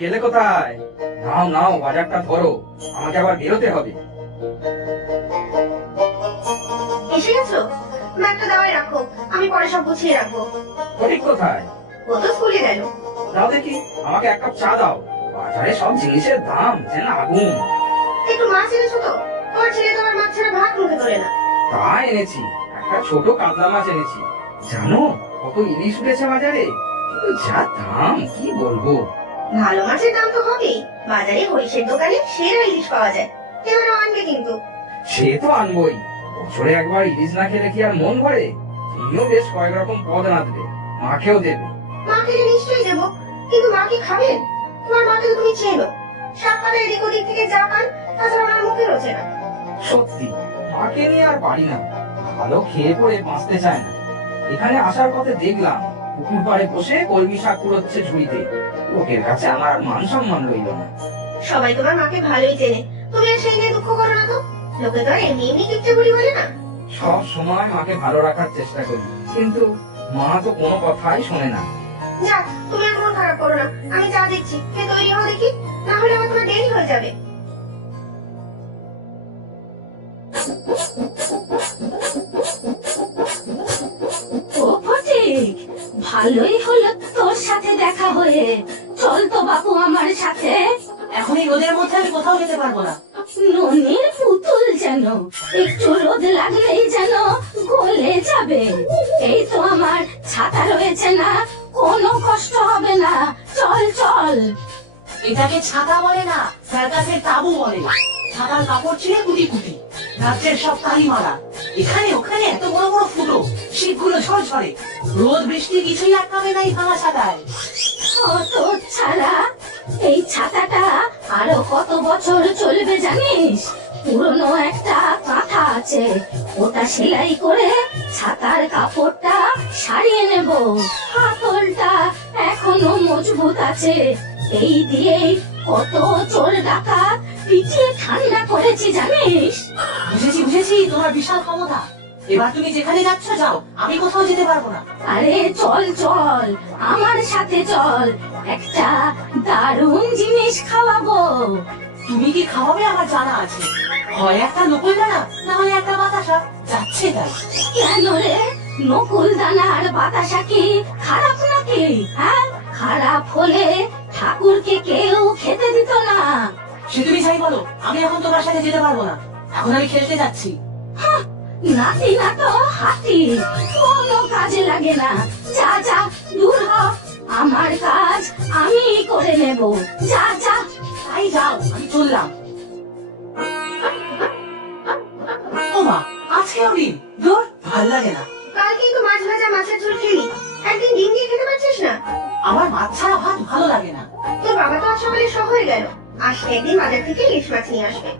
গেলে কোথায়? নাও নাও, বাজারটা ধরো, আমাকে আবার বেরোতে হবে। এসে গেছো? ব্যাগটা দাওয়াই রাখো, আমি পরে সব গুছিয়ে রাখবো। ফটিক কোথায়? ও তো স্কুলে গেল। দাও দেখি, আমাকে এক কাপ চা দাও। বাজারে সব জিনিসের দাম যেন আগুন। একটু মাছ এনেছো তো? তোমার ছেলে তো আর মাছ ছাড়া ভাত মুখে ধরে না। তা এনেছি, একটা ছোট কাতলা মাছ এনেছি। জানো কত ইলিশ উঠেছে বাজারে? যা দাম কি বলবো। ভালো মাছের দাম তো হবেই, বাজারে হরিশের দোকানে সেরা ইলিশ পাওয়া যায়। এবারও আনবে কিন্তু। সে তো আনবই, বছরে একবার ইলিশ না খেলে কি আর মন ভরে? তুমিও বেশ কয়েক রকম পদ রাঁধবে, মাকেও দেবে। মা খেলে নিশ্চয়ই দেবো, কিন্তু মা কি খাবেন? তোমার মাকে তো তুমি চেনো, শাক পাতা এদিক ওদিক থেকে যা পান তাছাড়া ওনার মুখে রোচে না। সত্যি, মাকে নিয়ে আর পারি না, ভালো খেয়ে পড়ে বাঁচতে চায় না। এখানে আসার পথে দেখলাম পুকুর পাড়ে বসে কলমি শাক কুড়োচ্ছে ঝুড়িতে। লোকের কাছে আমার মান সম্মান রইল না। সবাই তোমার মাকে ভালোই চেনে, তুমি আর সেই নিয়ে দুঃখ করো না তো। লোকে তো আর এমনি এমনি কিচ্ছু বলি বলে না। সব সময় মাকে ভালো রাখার চেষ্টা করি, কিন্তু মা তো কোনো কথাই শোনে না। যাক, তুমি আর মন খারাপ করো না, আমি চা দিচ্ছি, খেয়ে তৈরি হও দেখি, না হলে আমার তোমার দেরি হয়ে যাবে। ও ফটিক, ভালোই হলো তোর সাথে দেখা হয়ে। চল তো বাপু আমার সাথে। এখন এই রোদের মধ্যে আমি কোথাও যেতে পারবো না। ননির পুতুল যেন একটু রোদ লাগলেই যেন গলে যাবে। এই তো আমার ছাতা রয়েছে না, কোনো কষ্ট হবে না। চল চল। এটাকে ছাতা বলে না, সার্কাসের তাবু বলে। ছাতার কাপড় ছিঁড়ে কুটি কুটি, রাজ্যের সব কালি মারা। এখানে ওখানে এত বড় বড় ফুটো, শীতগুলো ঝরঝরে। রোদ বৃষ্টি কিছুই আটকাবে না এই ভাঙা ছাতায়। অত ছাড়া এই ছাতাটা আরো কত বছর চলবে জানিস? পুরনো একটা কাঁথা আছে, ওটা সেলাই করে ছাতার কাপড়টা সারিয়ে নেব। হাতলটা এখনো মজবুত আছে, এই দিয়ে কত চোর ডাকাত পিছিয়ে ঠান্ডা করেছি জানিস? বুঝেছি বুঝেছি, তোমার বিশাল ক্ষমতা। এবার তুমি যেখানে যাচ্ছ যাও, আমি কোথাও যেতে পারবো না। আরে চল চল, আমার সাথে চল, একটা দারুণ জিনিস খাওয়াবো। তুমি কি খাওয়াবে আমার জানা আছে। হয় একটা নকুল দানা, না হলে একটা বাতাসা, যাচ্ছে তাই। কেন রে, নকুল দানা আর বাতাসা কি খারাপ নাকি? হ্যাঁ, খারাপ হলে ঠাকুরকে কেউ খেতে দিত না। সে তুমি যাই বলো, আমি এখন তোমার সাথে যেতে পারবো না। এখন আমি খেলতে যাচ্ছি। হাহ, নাতি না তো হাতি, কোনো কাজে লাগে না। যা যা, দূর হ, আমার কাজ আমি করে নেব। যা যা। তাই যাও, আমি চললাম। ও মা, আজকেও ডিম? দূর, ভাল লাগে না। কাল কিন্তু মাছ ভাজা মাছের ঝোল খেলি, একদিন ডিম দিয়ে খেতে পারছিস না? আমার মাছ ছাড়া ভাত ভালো লাগে না। তোর বাবা তো আজ সকালে শহরে গেল, আসলে একদিন বাজার থেকে ইলিশ মাছ নিয়ে আসবে।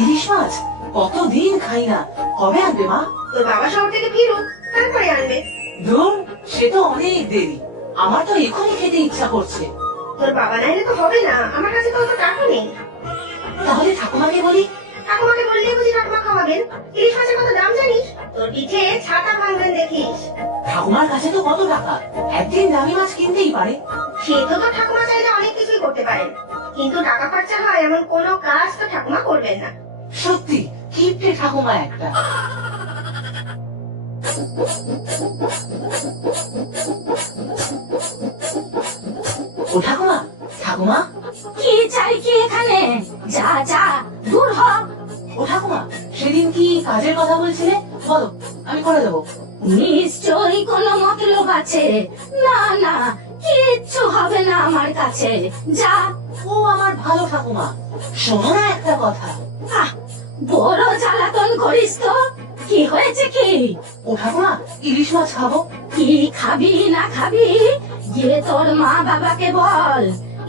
ইলিশ মাছ কতদিন খাই না, কবে আনবে মা? তোর বাবা শহর থেকে ফিরুক, তারপরে আনবে। দূর, সে তো অনেক দেরি। আমার তো এখনই খেতে ইচ্ছা করছে। তোর বাবা না এলে তো হবে না, আমার কাছে তো অত টাকা নেই। তাহলে ঠাকুমাকে বলি। ঠাকুমাকে বললে বুঝি ঠাকুমা খাওয়াবেন? ইলিশ মাছের কত দাম জানিস? তোর পিঠে ছাতা ভাঙবেন দেখিস। ঠাকুমার কাছে তো কত টাকা, একদিন দামি মাছ কিনতেই পারে। সে তো তোর ঠাকুমা চাইলে অনেক কিছুই করতে পারেন, কিন্তু টাকা খরচা হয় এমন কোনো কাজ তো ঠাকুমা করবেন না। সত্যি কিপটে ঠাকুমা একটা। ও ঠাকুমা, ঠাকুমা। কি চাই কি এখানে? যা যা, দূর হ। ও ঠাকুমা, সেদিন কি কাজের কথা বলছিলে, বলো, আমি করে দেবো। নিশ্চয়ই কোনো মতলব আছে। না না, কিচ্ছু হবে না আমার কাছে। যা। ও আমার ভালো ঠাকুমা, শোনো না একটা কথা। আহ, বড় জ্বালাতন করিস তো। কি হয়েছে কি? ও ঠাকুমা, ইলিশ মাছ খাবো। কি খাবি না খাবি গিয়ে তোর মা বাবাকে বল।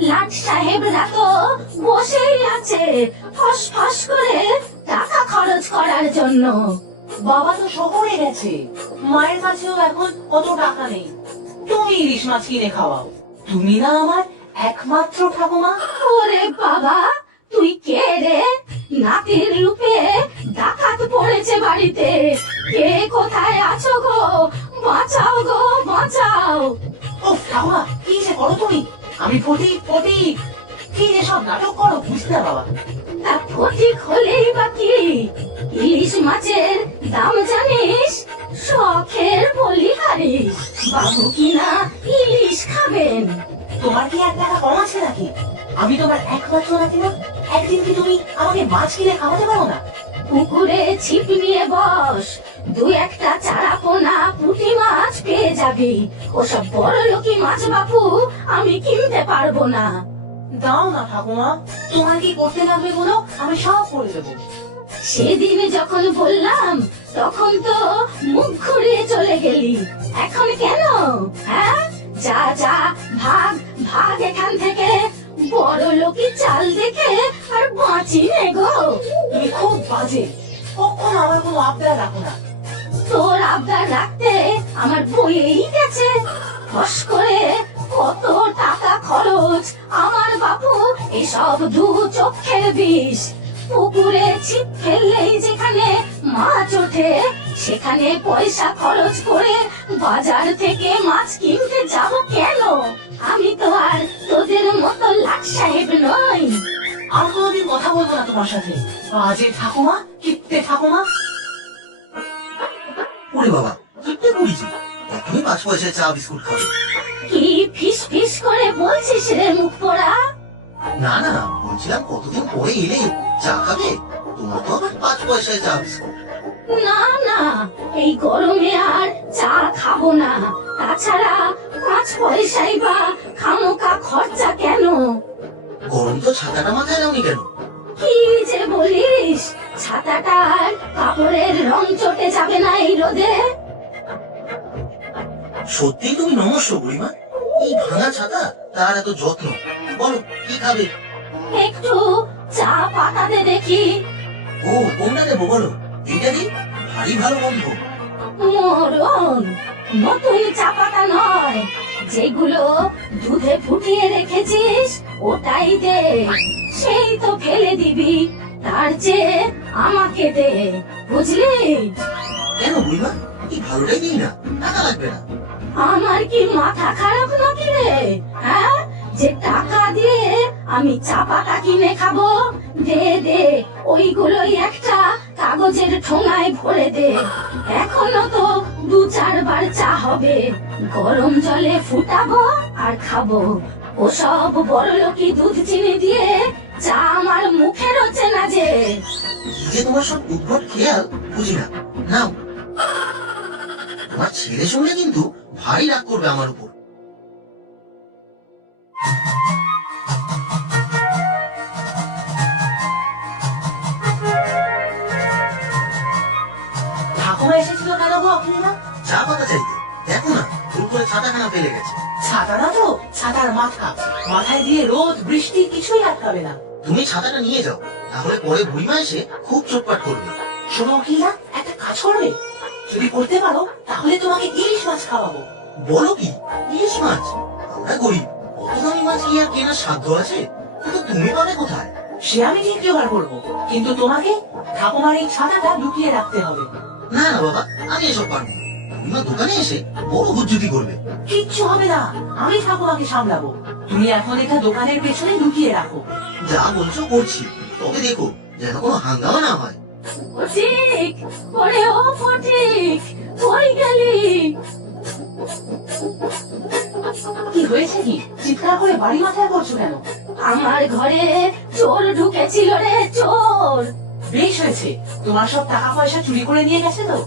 লাট সাহেবরা তো বসেই আছে ফস ফস করে টাকা খরচ করার জন্য। বাবা তো শহরে গেছে, মায়ের কাছেও এখন অত টাকা নেই। তুমি ইলিশ মাছ কিনে খাওয়াও, তুমি না আমার একমাত্র ঠাকুমা। ওরে বাবা, তুই কে রে? নাতির রূপে ডাকাত পড়েছে বাড়িতে। কে কোথায় আছো গো? বাঁচাও গো, বাঁচাও। ও ঠাকুমা, কি যে করো তুমি? আমি ফটিক, ফটিক। কি যে সব নাটক করো বুঝতে না বাবা। তা ফটিক হলেই বা কি, ইলিশ মাছের দাম জানিস? শখের বলিহারি বাবু কিনা ইলিশ খাবেন। তোমার কি 1 টাকা কম আছে নাকি? আমি তোমার একমাত্র নাকি না? একদিন কি তুমি আমাকে মাছ কিনে খাওয়াতে পারো না? পুকুরে ছিপ নিয়ে বস, 2-1টা চারাপোনা পুঁটি মাছ পেয়ে যাবি। ওসব বড় লোকি মাছ বাপু আমি কিনতে পারবো না। দাও না ঠাকুমা, তোমার কি করতে লাগবে বলো, আমি সব করে দেবো। সেদিন যখন বললাম তখন তো মুখ ঘুরিয়ে চলে গেলি, এখন কেন? হ্যাঁ, যা যা, ভাগ ভাগ এখান থেকে। বড় লোকি চাল দেখে আর বাঁচি নে গো। তুমি খুব বাজে, কখনো আমার কোনো আবদার রাখো না। তোর আবদার রাখতে আমার বইয়েই গেছে। ফস করে কত টাকা খরচ আমার বাপু, এসব দু চোখের বিষ। পুকুরে ছিপ ফেললেই যেখানে মাছ ওঠে, সেখানে পয়সা খরচ করে বাজার থেকে মাছ কিনতে যাব কেন? আমি তো আর তোদের মতো লাট সাহেব নই। আর কোনোদিন কথা বলবো না তোমার সাথে। বাজে ঠাকুমা, কিপ্টে ঠাকুমা। ওরে বাবা, কিপটে করেছি। এখনই 5 পয়সায় চা বিস্কুট খাবে। কি ফিস ফিস করে বলছিস রে মুখ পোড়া? না না, বলছিলাম কতদিন পরে এলে চা খাবে, তোমার তো আবার 5 পয়সায় চা বিস্কুট। না না, এই গরমে আর চা খাবো না। তাছাড়া 5 পয়সাই বা খামোকা খরচা কেন? গরম তো ছাতাটা মাথায় দাওনি কেন? কি যে বলিস, ছাতাটার কাপড়ের রং চটে যাবে না এই রোদে? সত্যি তুমি নমস্য বুড়িমা, এই ভাঙা ছাতা তার এত যত্ন। বলো কি খাবে? একটু চা পাতাতে দেখি। ও কোনটা দেবো বলো? এইটা দিন, ভারী ভালো গন্ধ। মরণ, নতুন চা পাতা নয়, যেগুলো দুধে ফুটিয়ে রেখেছিস ওটাই দে। সেই তো ফেলে দিবি, তার চেয়ে আমাকে দে, বুঝলি? কেন বুড়িমা, এই ভালোটাই দিই না, টাকা লাগবে না। আমার কি মাথা খারাপ নাকি রে? হ্যাঁ, যে টাকা দিয়ে আমি চা পাতা কিনে খাবো? দে দে, ওইগুলোই একটা কাগজের ঠোঙায় ভরে দে। এখনো তো 2-4 বার চা হবে, গরম জলে ফুটাবো আর খাবো। ওসব বড় লোকি দুধ চিনি দিয়ে চা আমার মুখে রোচে না যে। কি যে তোমার সব উদ্ভট খেয়াল, বুঝি না। নাও, তোমার ছেলে শুনলে কিন্তু ভারী রাগ করবে আমার উপর। ঠাকুমা এসেছিল কেন গো অখিলা? চা পাতা চাইতে, দেখো না ভুল করে ছাতাখানা ফেলে গেছে। ছাতা না তো, ছাতার মাথা। মাথায় দিয়ে রোদ বৃষ্টি কিছুই আটকাবে না। তুমি ছাতাটা নিয়ে যাও, তাহলে পরে বুড়িমা এসে খুব চোটপাট করবে। শোনো অখিলা, একটা কাজ করবে? যদি করতে পারো তাহলে তোমাকে ইলিশ মাছ খাওয়াবো। বলো কি, ইলিশ মাছ? আমরা গরিব, অত দামি মাছ কি আর কেনার সাধ্য আছে? কিন্তু তুমি পাবে কোথায়? সে আমি ঠিক জোগাড় করবো, কিন্তু তোমাকে ঠাকুমার এই ছাতাটা লুকিয়ে রাখতে হবে। না না বাবা, আমি এসব পারবো না। বুড়িমা দোকানে এসে বড় হুজ্জুতি করবে। কিচ্ছু হবে না, আমি ঠাকুমাকে সামলাবো। তুমি এখন এটা দোকানের পেছনে লুকিয়ে রাখো। যা বলছো করছি, তবে দেখো যেন কোনো হাঙ্গামা না হয়। ফটিক, ওরে ও ফটিক, কই গেলি? কি হয়েছে কি? চিৎকার করে বাড়ি মাথায় করছো কেন? আমার ঘরে চোর ঢুকেছিল রে, চোর। বেশ হয়েছে, তোমার সব টাকা পয়সা চুরি করে নিয়ে গেছে তো?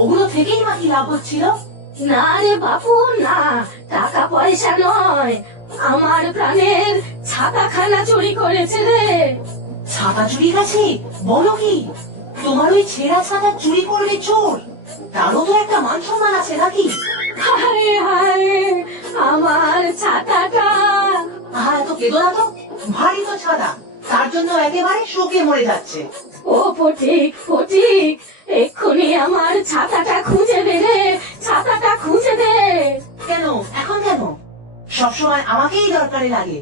ওগুলো থেকেই নাকি লাভ হচ্ছিল? না রে বাপু না, টাকা পয়সা নয়, আমার প্রাণের ছাতাখানা চুরি করেছে রে। ছাতা চুরি গেছে? বলো কি? তোমার ওই ছেঁড়া ছাতা চুরি করবে চোর? তারও তো একটা মান সম্মান আছে নাকি? হায় হায়, আমার ছাতাটা। আহা, এত কেঁদো না তো। ভারী তো ছাতা, তার জন্য একেবারে শোকে মরে যাচ্ছে। ও ফটিক, ফটিক, এক্ষুনি আমার ছাতাটা খুঁজে দে রে, ছাতাটা খুঁজে দে। কেন এখন কেন? সবসময় আমাকেই দরকারে লাগে,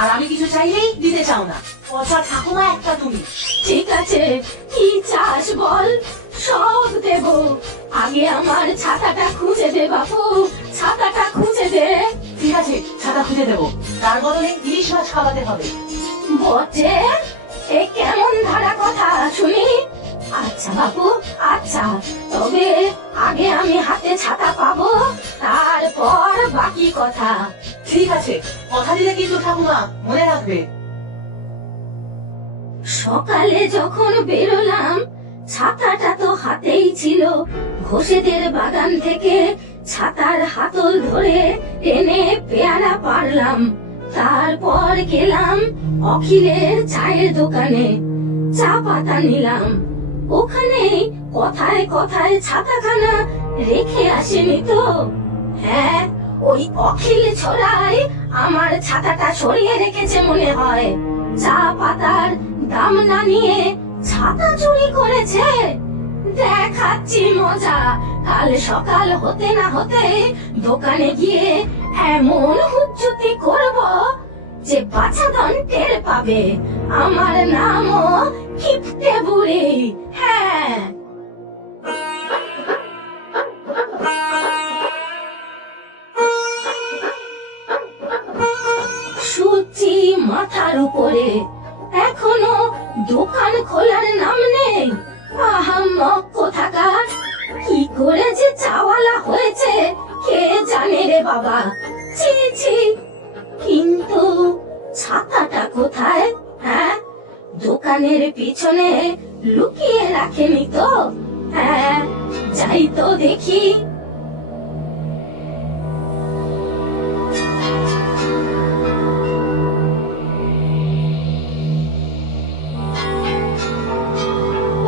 আর আমি কিছু চাইলেই দিতে চাও না। পচা ঠাকুমা একটা তুমি। ঠিক আছে, কি চাস বল, সব দেব। আগে আমার ছাতাটা খুঁজে দে বাপু, ছাতাটা খুঁজে দে। ঠিক আছে, ছাতা খুঁজে দেবো, তার বদলে ইলিশ মাছ খাওয়াতে হবে। বটে, এ কেমন ধারা কথা শুনি। আচ্ছা বাবু, আচ্ছা, তবে আগে আমি হাতে ছাতা পাবো, তারপর বাকি কথা। ঠিক আছে, কথা দিলে কিন্তু ঠাকুমা, মনে রাখবে। সকালে যখন বেরোলাম, ছাতাটা তো হাতেই ছিল। ঘোষেদের বাগান থেকে ছাতার হাতল ধরে টেনে পেয়ারা পারলাম। তারপর গেলাম অখিলের চায়ের দোকানে, চা পাতা নিলাম। ওখানে কথায় কথায় ছাতাখানা রেখে আসেনি তো। হ্যাঁ, ওই অখিল ছোড়াই আমার ছাতাটা সরিয়ে রেখেছে মনে হয়। চা পাতার দাম না নিয়ে ছাতা চুরি করেছে। দেখাচ্ছি মজা, কাল সকাল হতে না হতে দোকানে গিয়ে এমন হুজ্জুতি করব যে বাছাধন টের পাবে আমার নামও কিপটে বুড়ি। হ্যাঁ, সূচি মাথার উপরে, এখনো দোকান খোলার নাম নেই। আহাম্মক কোথাকার, কি করে যে চাওয়ালা হয়েছে কে জানে রে বাবা। ছি ছি, কিন্তু ছাতাটা কোথায়? হ্যাঁ, দোকানের পিছনে লুকিয়ে রাখেনি তো? হ্যাঁ, যাই তো দেখি।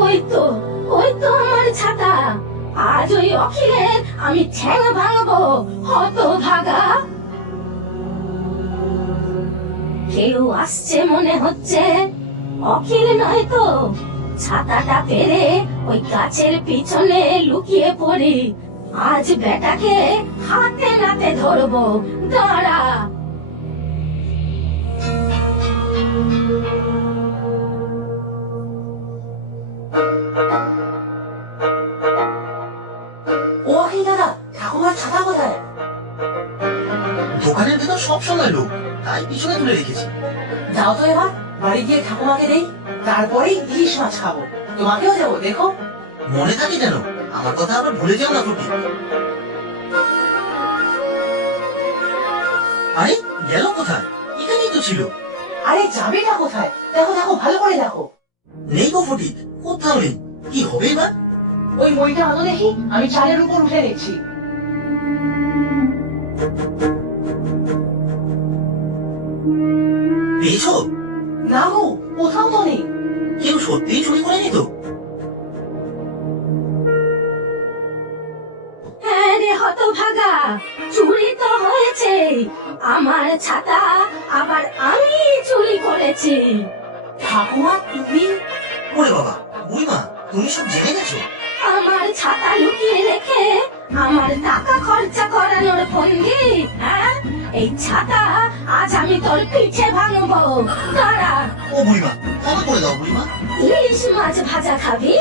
ওই তো, ওই তো আমার ছাতা। আজ ওই অখিলের আমি ঠ্যাং ভাঙবো, হতভাগা। কেউ আসছে মনে হচ্ছে। অখিল নয় তো। ছাতাটা পেরে ওই গাছের পিছনে লুকিয়ে পড়ি। আজ বেটাকে হাতে নাতে ধরবো, দাঁড়া। ও অখিল দাদা, ঠাকুমার ছাতা কোথায়? দোকানের ভেতর সবসময় লোক, তাই পিছনে তুলে রেখেছি। যাও তো এবার, বাড়ি গিয়ে ঠাকুমাকে দেই, তারপরেই ইলিশ মাছ খাবো। তোমাকেও দেবো, দেখো। মনে থাকে যেন, আমার কথা আবার ভুলে যাও না ফটিক। আরে গেল কোথায়? এখানেই তো ছিল। আরে যাবেটা কোথায়? দেখো দেখো, ভালো করে দেখো। নেই গো ফটিক, কোথাও নেই। কি হবে এবার? ওই বইটা আনো দেখি, আমি চালের উপর উঠে নিচ্ছি। পেয়েছো? না গো, কোথাও তো নেই। কেউ সত্যিই চুরি করেনি তো? হ্যাঁ রে হতভাগা, চুরি তো হয়েছে। আমার ছাতা আবার আমি চুরি করেছি। ঠাকুমা, তুমি? ওরে বাবা, বুড়িমা, তুমি সব জেনে গেছো? আমার ছাতা লুকিয়ে রেখে আমার টাকা খরচা করানোর ফন্দি। হ্যাঁ, এই ছাতা আজ আমি তোর পিঠে ভাঙবো, দাঁড়া। ও বুড়িমা, ক্ষমা করে দাও বুড়িমা। ইলিশ মাছ ভাজা খাবি?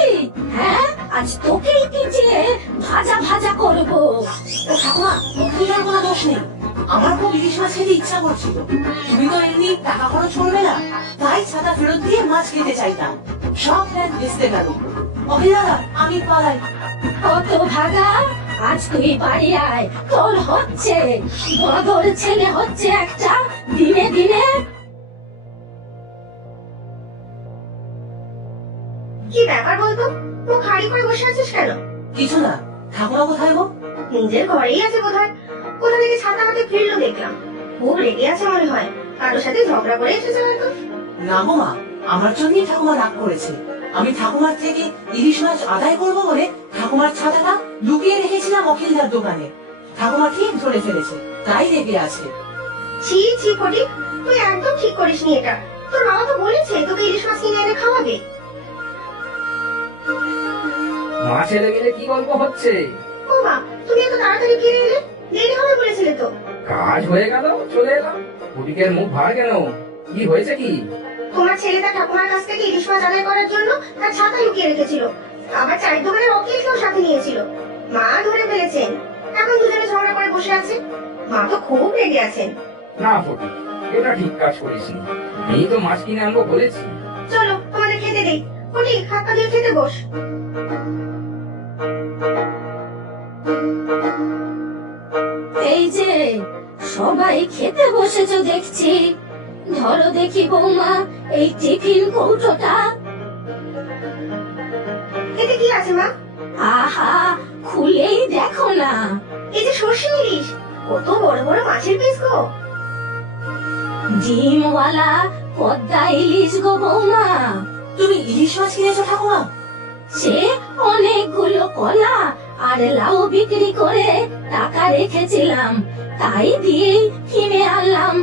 হ্যাঁ, আজ তোকেই পিটিয়ে ভাজা ভাজা করবো। ও ঠাকুমা, অখিলের কোনো দোষ নেই। আমার খুব ইলিশ মাছ খেতে ইচ্ছা করছিল। তুমি তো এমনি টাকা খরচ করবে না, তাই ছাতা ফেরত দিয়ে মাছ খেতে চাইতাম। সব প্ল্যান ভেস্তে গেল। অখিল দাদা, আমি পালাই। কত ভাগা, আজ তুই বাড়ি আয়, তোর হচ্ছে বদর ছেলে হচ্ছে একটা দিনে দিনে। কি ব্যাপার বলতো? মুখ হাড়ি করে বসে আছিস কেন? কিছু না। ঠাকুমা কোথায় গো? নিজের ঘরেই আছে বোধহয়। কোথা থেকে ছাতা হাতে ফিরলো দেখলাম। খুব রেগে আছে মনে হয়, কারোর সাথে ঝগড়া করে এসেছে হয়তো। না গো মা, আমার জন্যই ঠাকুমা রাগ করেছে। আমি ঠাকুমার থেকে ইলিশ মাছ আদায় করবো বলে ঠাকুমার ছাতাটা লুকিয়ে রেখেছিলাম অখিলদার দোকানে। ঠাকুমা ঠিক ধরে ফেলেছে, তাই রেগে আছে। ছি ছি ফটিক, তুই একদম ঠিক করিসনি এটা। তোর বাবা তো বলেছে তোকে ইলিশ মাছ কিনে এনে খাওয়াবে। মা ছেলে মিলে কি গল্প হচ্ছে? ও মা, তুমি এত তাড়াতাড়ি ফিরে এলে? দেরি হবে বলেছিলে তো। কাজ হয়ে গেল, চলে এলাম। ফটিকের মুখ ভার কেন? কি হয়েছে কি? তোমার ছেলে তার ঠাকুমার কাছ থেকে ইলিশ মাছ আদায় করার জন্য তার ছাতা লুকিয়ে রেখেছিল। আবার চায়ের দোকানের অখিলকেও সাথে নিয়েছিল। মা ধরে ফেলেছেন, এখন দুজনে ঝগড়া করে বসে আছে। মা তো খুব রেগে আছেন। না ফটিক, এটা ঠিক কাজ করিসনি। এই তো মাছ কিনে আনবো বলেছি। চলো তোমাদের খেতে দেই। ফটিক, হাত পা ধুয়ে খেতে বস। এই যে সবাই খেতে বসেছো দেখছি, ধরো দেখি বৌমা এই টিফিন কৌটোটা। এতে কি আছে মা? আহা, খুলেই দেখো না। এই যে সর্ষে ইলিশ, কত বড় বড় মাছের পিস গো। ডিমওয়ালা পদ্মা ইলিশ গো বৌমা। তুমি ইলিশ মাছ কিনেছো ঠাকুমা? সে অনেকগুলো কলা আর লাউ বিক্রি করে টাকা রেখেছিলাম, তাই দিয়ে কিনে আনলাম।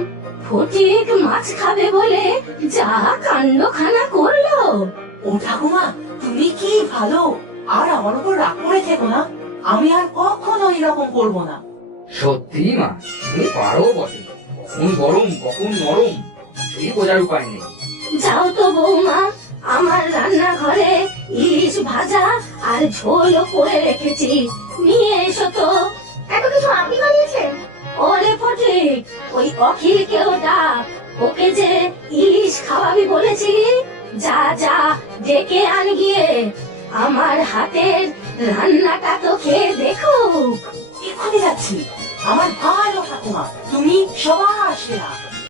ফটিক মাছ খাবে বলে যা কাণ্ডখানা করলো। ও ঠাকুমা, তুমি কি ভালো। আর আমার উপর রাগ করে থেকো না, আমি আর কখনো এরকম করবো না। সত্যি মা, তুমি পারো বটে। কখন গরম কখন নরম সেই বোঝার উপায় নেই। যাও তো বৌমা, আমার রান্নাঘরে ইলিশ ভাজা আর ঝোল করে রেখেছি, নিয়ে এসো তো। এত কিছু আপনি বানিয়েছেন? ওরে ফটিক, ওই অখিলকেও ডাক, ওকে যে ইলিশ খাওয়াবি বলেছিলি। যা যা, ডেকে আন গিয়ে। আমার হাতের রান্নাটা তো খেয়ে দেখুক। এক্ষুনি যাচ্ছি। আমার ভালো ঠাকুমা, তুমি সবার সেরা।